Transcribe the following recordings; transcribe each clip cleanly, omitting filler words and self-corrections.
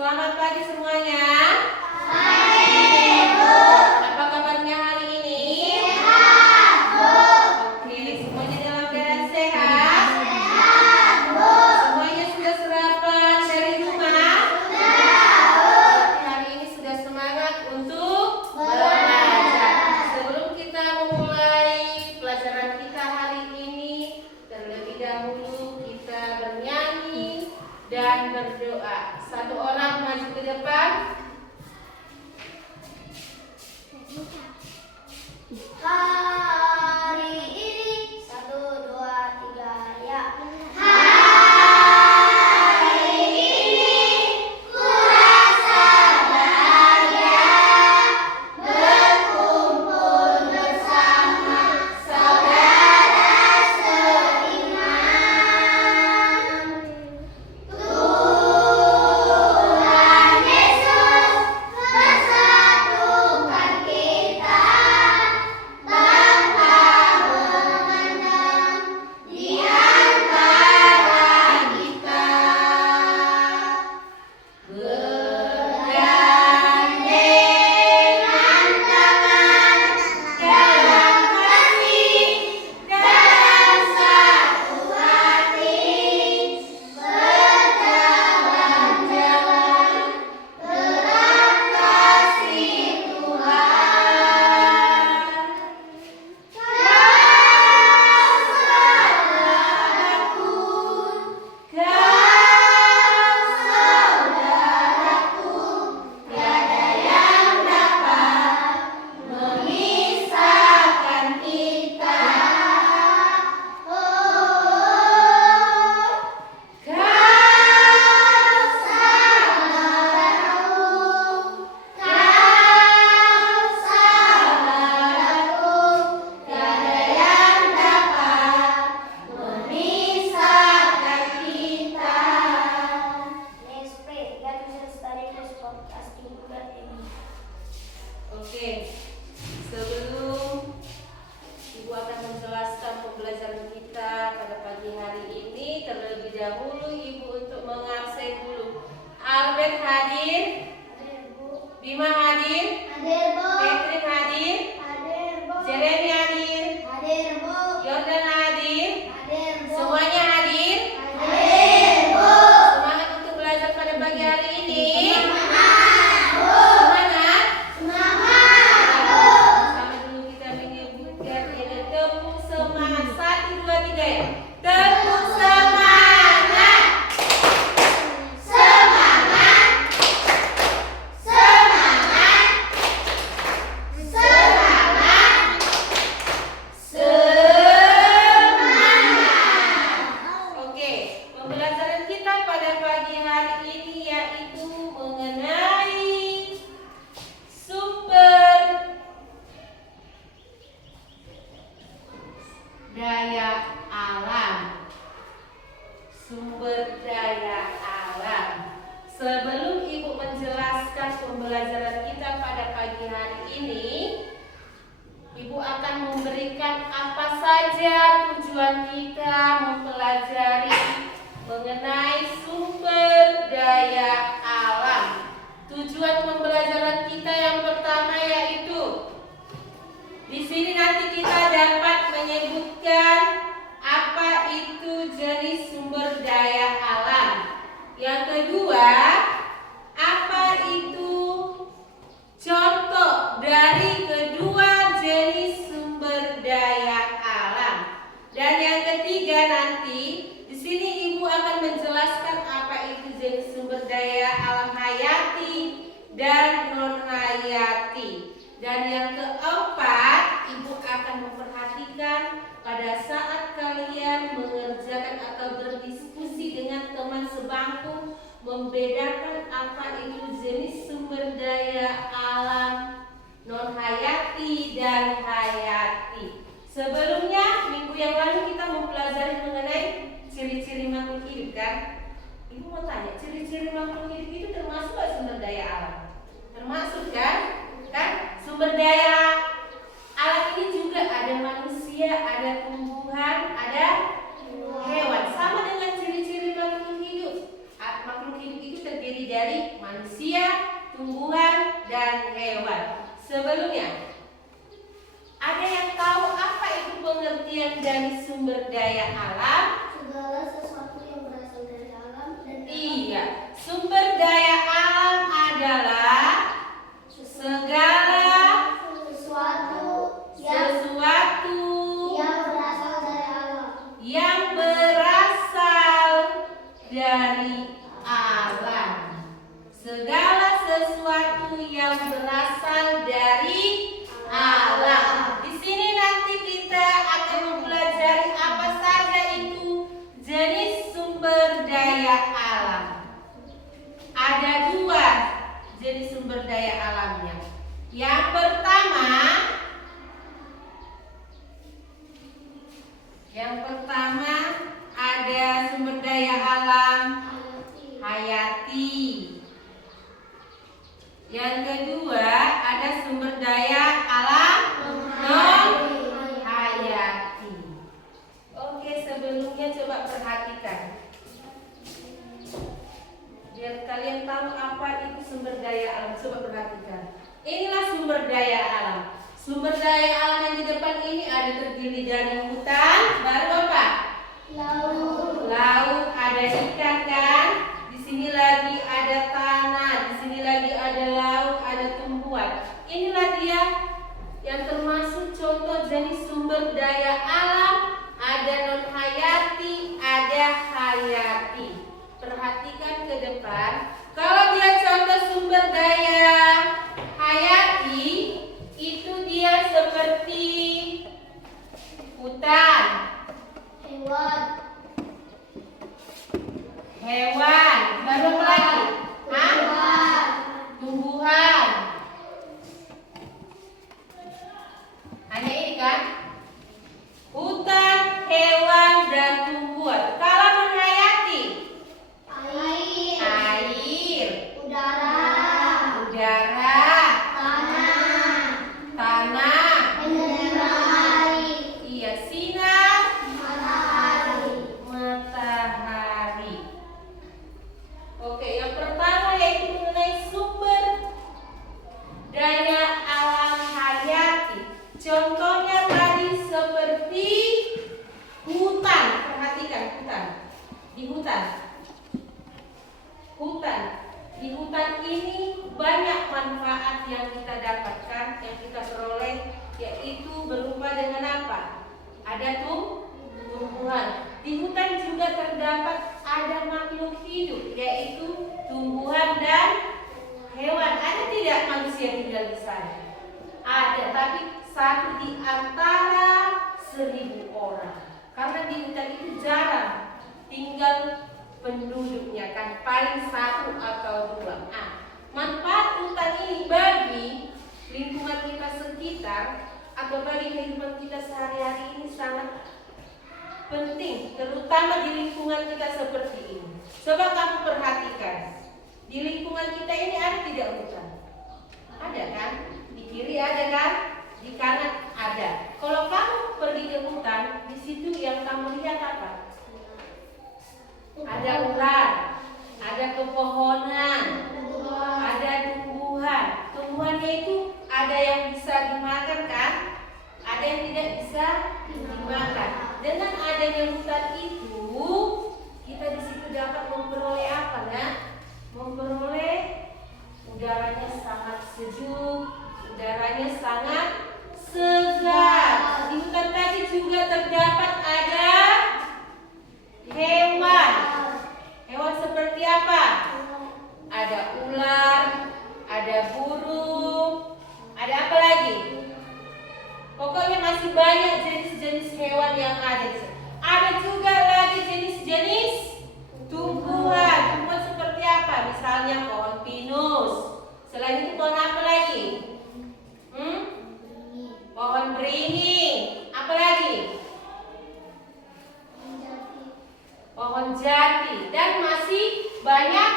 Selamat pagi semuanya. Apa kabarnya hari ini? Oke, semuanya dalam keadaan sehat? Semuanya sudah sarapan dari rumah? Hari ini sudah semangat untuk belajar. Sebelum kita memulai pelajaran kita hari ini, terlebih dahulu kita bernyanyi dan berdoa. Satu orang maju ke depan. Hari ini 1, 2, 3 ya. Hari ini ku rasa bahagia berkumpul bersama saudara seiman. Tuhan Yesus bersatukan kita tanpa memandang di antara kita. Bergandengan tangan dalam kasih, dalam satu hati, berjalan-jalan terang kasih Tuhan. Tiada yang dapat memisahkan kita. Tiada yang dapat memisahkan kita. Let's pray. God will study this podcast in God. Amen. Oke, sebelum Ibu akan menjelaskan pembelajaran kita pada pagi hari ini, terlebih dahulu Ibu untuk mengabsen dulu. Albert hadir, Hadir, Bu. Bima hadir, Hadir, Bu. Catherine hadir, Hadir, Bu. Jeremy hadir, Hadir, Bu. Jordan hadir, Hadir, Bu. semuanya hadir. Hadir, Bu. Semangat untuk belajar pada pagi hari ini. Semangat, Bu. Semangat. Semangat, Bu. Sama dulu kita menyebutkan ini tepuk semangat 1, 2, 3 ya. Tepuk semangat. Semangat. Semangat. Semangat. Semangat. Oke, pembelajaran kita pada pagi hari ini yaitu mengenai sumber daya alam. Sumber daya alam. Sebelum Ibu menjelaskan pembelajaran kita pada pagi hari ini, Ibu akan memberikan apa saja tujuan kita mempelajari mengenai sumber daya alam. Tujuan pembelajaran kita yang pertama yaitu di sini nanti kita dapat menyebutkan apa itu jenis sumber daya alam. Yang kedua, apa itu contoh dari kedua jenis sumber daya alam. Dan yang ketiga nanti di sini Ibu akan menjelaskan apa itu jenis sumber daya alam hayati dan non hayati. Dan yang keempat, Ibu akan memperhatikan pada saat kalian mengerjakan atau berdiskusi dengan teman sebangku, membedakan apa itu jenis sumber daya alam non hayati dan hayati. Sebelumnya, minggu yang lalu kita mempelajari mengenai ciri-ciri makhluk hidup kan? Ibu mau tanya, ciri-ciri makhluk hidup itu termasuk gak sumber daya alam? Termasuk kan? Sumber daya alam ini juga ada manusia, ada tumbuhan, ada hewan. Sama dengan ciri-ciri makhluk hidup. Makhluk hidup itu terdiri dari manusia, tumbuhan, dan hewan. Sebelumnya, ada yang tahu apa itu pengertian dari sumber daya alam? Segala sesuatu yang berasal dari alam dan Iya, sumber daya alam adalah segala sesuatu sesuatu yang berasal dari alam. yang berasal dari alam. Segala sesuatu yang berasal dari alam. Di sini nanti kita akan mempelajari apa saja itu jenis sumber daya alam. Ada dua jenis sumber daya alamnya. Yang pertama ada sumber daya alam hayati. Yang kedua ada sumber daya alam non hayati. Oke, sebelumnya coba perhatikan. Biar kalian tahu apa itu sumber daya alam, coba perhatikan. Inilah sumber daya alam. Sumber daya alam yang di depan ini ada terdiri dari hutan, baru apa? Laut, ada ikan kan? Di sini lagi ada tanah, di sini lagi ada laut, ada tumbuhan. Inilah dia yang termasuk contoh jenis sumber daya alam. Ada non hayati, ada hayati. Perhatikan ke depan. Kalau dia contoh sumber daya hayati, itu dia seperti hutan, hewan, baru apa lagi? Tumbuhan. Hanya ini kan? Hutan, hewan, dan tumbuhan. Kalau non hayati, air, udara, tanah, iya, sinar, matahari. Oke, yang pertama yaitu mengenai sumber daya alam hayati. Contohnya tadi seperti hutan. Perhatikan hutan. Di hutan ini banyak manfaat yang kita dapatkan, yang kita peroleh, yaitu berupa dengan apa? Ada tumbuhan. Di hutan juga terdapat ada makhluk hidup, yaitu tumbuhan dan hewan. Ada tidak manusia tinggal di sana? Ada, tapi satu di antara 1000 orang. Karena di hutan itu jarang tinggal penduduknya kan, paling 1 atau 2. Manfaat hutan ini bagi lingkungan kita sekitar atau bagi kehidupan kita sehari-hari ini sangat penting, terutama di lingkungan kita seperti ini. Coba kamu perhatikan, di lingkungan kita ini ada tidak hutan? Ada kan? Di kiri ada kan? Di kanan ada. Kalau kamu pergi ke hutan, di situ yang kamu lihat apa? Ada ular, ada pepohonan, ada tumbuhan. Tumbuhannya itu ada yang bisa dimakan kan? Ada yang tidak bisa dimakan. Dengan adanya hutan itu, kita di situ dapat memperoleh apa, nak? Memperoleh udaranya sangat sejuk, udaranya sangat segar. Di hutan tadi juga terdapat ada hewan. Hewan seperti apa? Ada ular, ada burung, ada apa lagi? Pokoknya masih banyak jenis-jenis hewan yang ada. Ada juga lagi jenis-jenis tumbuhan. Tumbuhan seperti apa? Misalnya pohon pinus. Selain itu pohon apa lagi? Pohon beringin. Apa lagi? Pohon jati. Dan masih banyak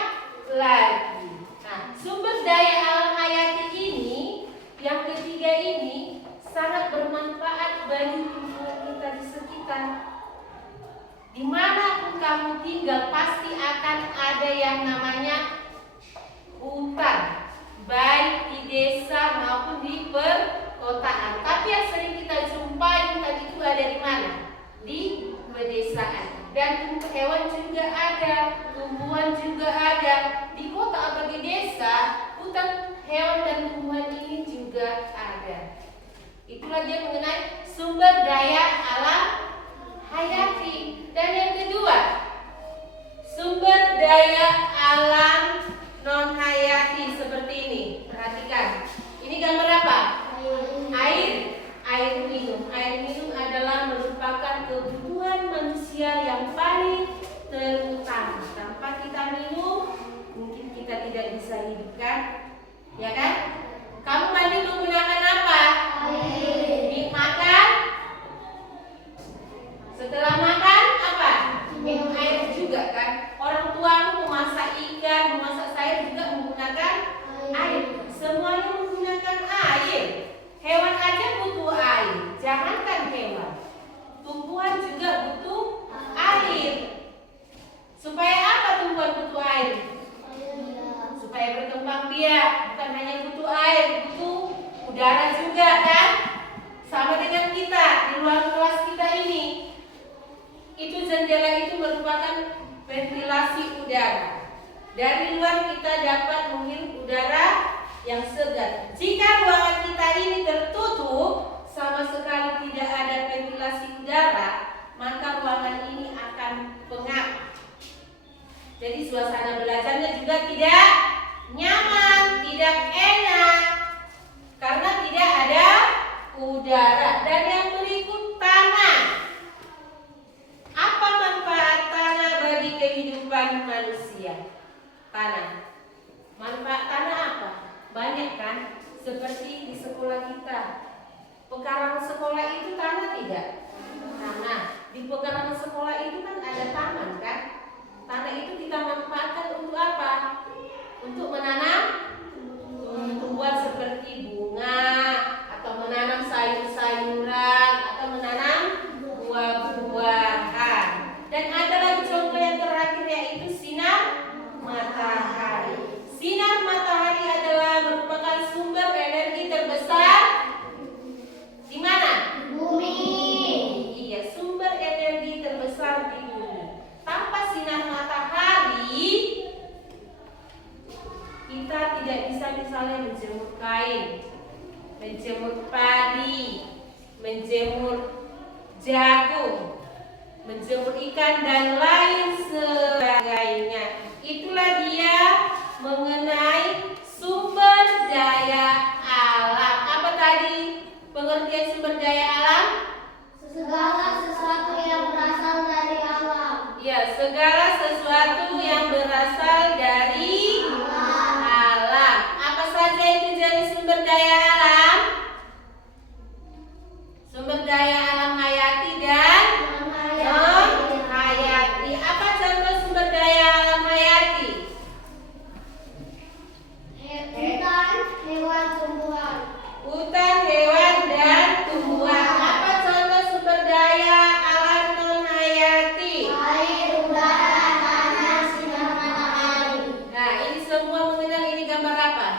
lagi. Nah, sumber daya alam hayati ini, yang ketiga ini, sangat bermanfaat bagi lingkungan kita di sekitar. Dimanapun kamu tinggal, pasti akan ada yang namanya hewan juga ada. Di kota atau di desa, hutan hewan dan tumbuhan ini juga ada. Itulah dia mengenai sumber daya alam hayati. Dan yang kedua, sumber daya alam non hayati seperti ini. Perhatikan. Ini gambar apa? Air minum. Air minum adalah merupakan kebutuhan manusia yang paling terutama. Tanpa kita minum, mungkin kita tidak bisa hidup, kan? Ya kan? Kamu mandi menggunakan apa? Makan. Setelah makan apa? Minum air juga, kan? Orang tuamu memasak ikan, memasak sayur juga menggunakan air. Semuanya menggunakan air. Hewan aja butuh air. Jangankan hewan, tumbuhan juga butuh air. Supaya apa tumbuhan butuh air? Supaya berkembang biak. Bukan hanya butuh air, butuh udara juga, kan? Sama dengan kita di ruang kelas kita ini. Itu jendela itu merupakan ventilasi udara. Dari luar kita dapat menghirup udara yang segar. Jika ruangan kita ini tertutup, sama sekali tidak ada ventilasi udara, maka ruangan ini akan pengap. Jadi suasana belajarnya juga tidak nyaman, tidak enak, karena tidak ada udara. Dan yang berikut, tanah. Apa manfaat tanah bagi kehidupan manusia? Tanah. Manfaat tanah apa? Banyak, kan? Seperti di sekolah kita. Pekarangan sekolah itu tanah tidak? Tanah. Di pekarangan sekolah itu kan ada taman, kan? Tanah itu kita manfaatkan untuk apa? Untuk menanam tumbuhan seperti bunga, atau menanam sayur-sayuran, atau menanam buah-buahan. Dan ada lagi contoh yang terakhir, yaitu sinar matahari. Sinar matahari adalah merupakan sumber energi terbesar di mana? Bumi. Iya, sumber energi terbesar di bumi. Tanpa sinar matahari, kita tidak bisa misalnya menjemur kain, menjemur padi, menjemur jagung, menjemur ikan, dan lain sebagainya. Itulah dia mengenai sumber daya alam. Apa tadi pengertian sumber daya alam? Segala sesuatu yang berasal dari alam. Ya, segala sesuatu yang berasal dari alam. Apa saja itu jenis sumber daya alam? Sumber daya alam hayati dan non hayati. Apa contoh sumber daya alam hayati? Hutan, hewan, tumbuhan. Hutan, hewan, dan tumbuhan. Apa contoh sumber daya alam non hayati? Air, udara, tanah, sinar matahari. Nah, ini semua mengenal. Ini gambar apa?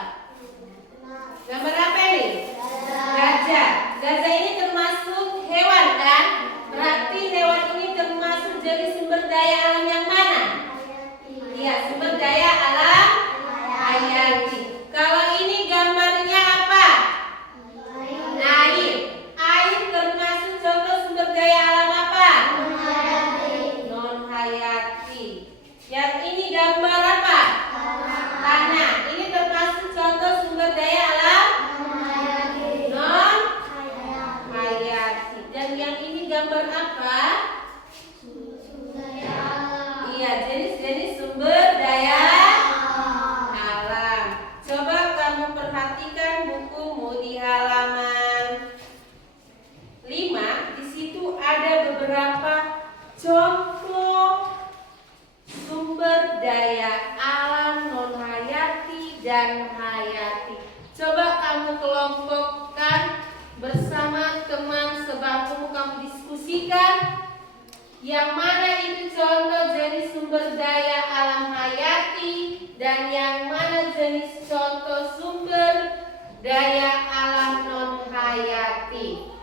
Gambar apa ini? Gajah. Gajah ini termasuk hewan, kan? Berarti hewan ini termasuk jadi sumber daya alam yang mana? Iya, sumber daya alam hayati. Kalau ini gambarnya apa? Air. Air termasuk contoh sumber daya alam apa? Non hayati. Yang ini gambar apa? Tanah. Ini termasuk contoh sumber daya alam non hayati. Dan yang ini gambar apa? Iya, jenis-jenis sumber daya alam. Coba kamu perhatikan bukumu di halaman 5. Di situ ada beberapa contoh sumber daya alam non hayati dan hayati. Coba kamu kelompokkan bersama teman sebangkumu, kamu diskusikan yang mana itu contoh jenis sumber daya alam hayati dan yang mana jenis contoh sumber daya alam non hayati.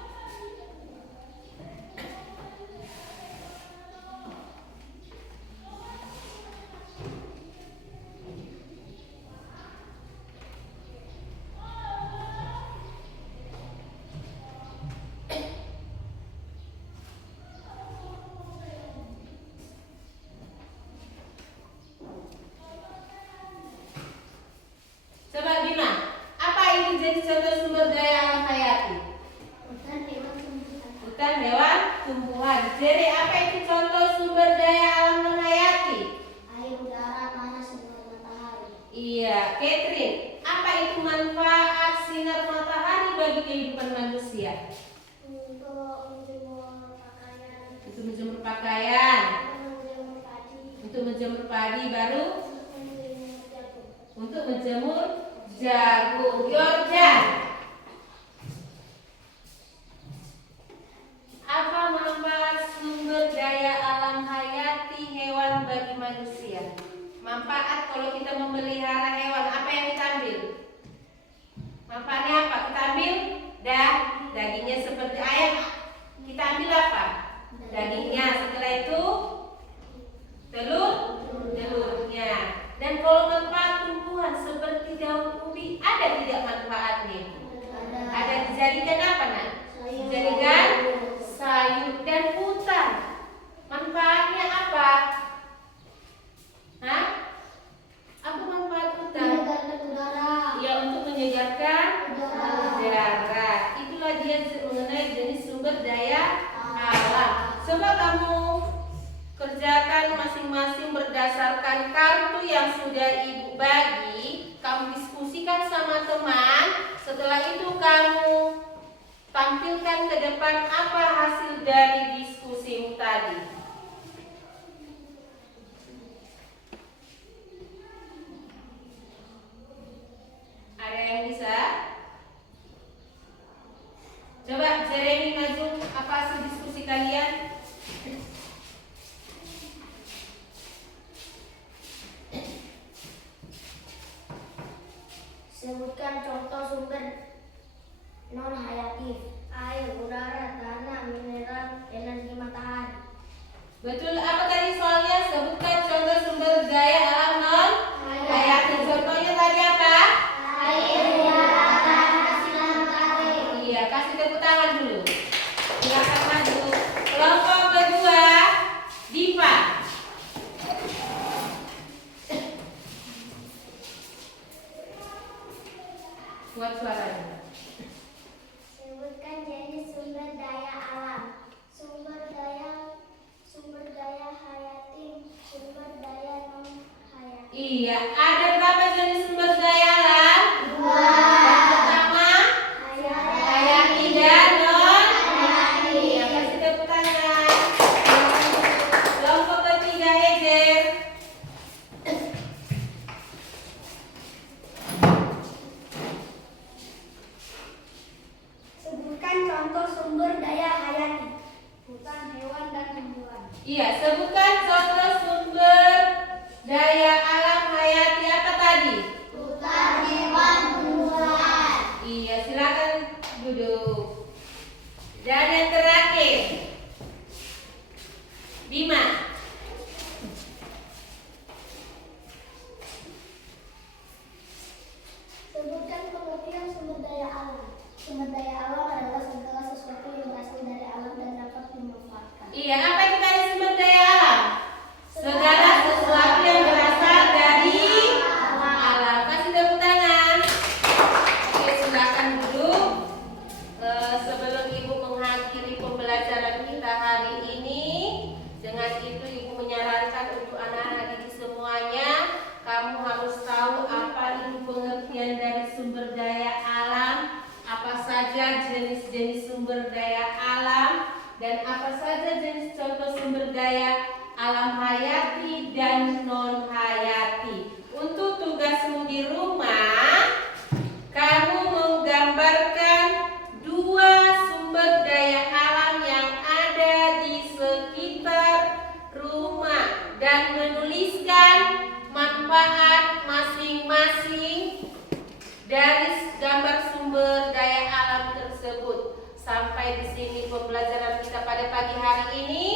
Iya, Catherine, apa itu manfaat sinar matahari bagi kehidupan manusia? Untuk menjemur pakaian, Untuk menjemur pakaian, menjemur padi, untuk menjemur padi, baru menjemur jagung. untuk menjemur jagung. Yordan, apa manfaat sumber daya alam hayati hewan bagi manusia? Manfaat kalau kita memelihara hewan, apa yang kita ambil? Manfaatnya apa? Kita ambil dagingnya seperti ayam. Kita ambil apa? Dagingnya. Setelah itu telurnya. Dan kalau manfaat tumbuhan seperti daun ubi, ada tidak manfaatnya? Ada. Dijadikan apa, nak? Dijadikan sayur dan hutan. Manfaatnya apa? Hah? Apa manfaat hutan? Menyegarkan udara. Ya, untuk menyegarkan udara. Itulah dia mengenai jenis sumber daya alam. Coba kamu kerjakan masing-masing berdasarkan kartu yang sudah ibu bagi. Kamu diskusikan sama teman. Setelah itu kamu tampilkan ke depan apa hasil dari diskusimu tadi. Ada yang bisa? Coba Jeremy maju, apa hasil diskusi kalian? Sebutkan contoh sumber non hayati: air, udara, tanah, mineral, energi matahari. Betul, apa tadi soalnya? Sebutkan contoh sumber daya alam non hayati. Contohnya tadi apa? Air, udara, tanah, sinar matahari. Iya, kasih tepuk tangan dulu. Silakan maju. Kelompok kedua, Diva. Buat suaranya. Sebutkan jenis sumber daya alam. Sumber daya hayati, sumber daya non hayati. Iya, ada berapa jenis sumber daya alam? Dua. Yang pertama, hayati dan non Hayati. Iya, kasih tepuk tangan. Kelompok ketiga, Ejer. Sebutkan contoh sumber daya hayati. Hutan, hewan, dan tumbuhan. Iya, sebutkan contoh sumber daya alam hayati apa tadi? Hutan, hewan, tumbuhan. Iya, silakan duduk. Dan yang terakhir, Bima. Sebutkan pengertian sumber daya alam. Sumber daya alam adalah segala sesuatu yang berasal dari alam dan dapat dimanfaatkan. Iya, apa itu tadi sumber daya alam? Segala sesuatu yang berasal dari alam. Kasih tepuk tangan. Oke, silakan duduk. Sebelum ibu mengakhiri pembelajaran kita hari ini, dengan itu ibu menyarankan untuk anak-anak didik semuanya, kamu harus tahu apa itu pengertian dari sumber daya alam, apa saja jenis-jenis sumber daya alam, dan apa saja jenis contoh sumber daya alam hayati dan non hayati. Untuk tugasmu di rumah, kamu menggambarkan dua sumber daya alam yang ada di sekitar rumah dan menuliskan manfaat masing-masing dari gambar sumber daya alam tersebut. Sampai di sini pembelajaran kita pada pagi hari ini.